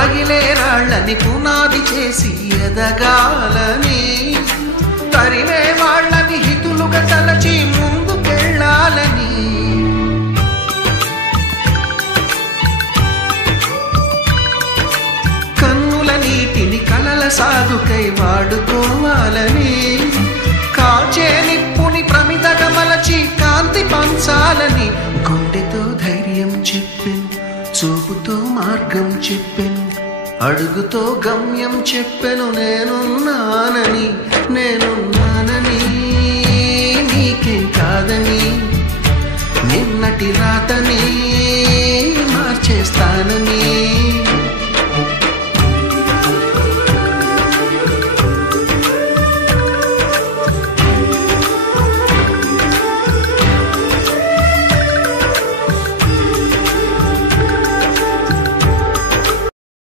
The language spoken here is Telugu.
తగిలే రాళ్ళని పునాది చేసి ఎదగాలని, తరిమే వాళ్ళని హితులుగా తలచి ముందుకెళ్ళాలని, కన్నుల నీటిని కలల సాగుకై వాడుకోవాలని, కాచే నిప్పుని ప్రమిదగా మలచి కాంతి పంచాలని, గుండెతో ధైర్యం చెప్పెను, చూపుతో మార్గం చెప్పెను, అడుగుతో గమ్యం చెప్పెను, నేనున్నానని నీకేం కాదని, నిన్నటి రాతని మార్చేస్తానని.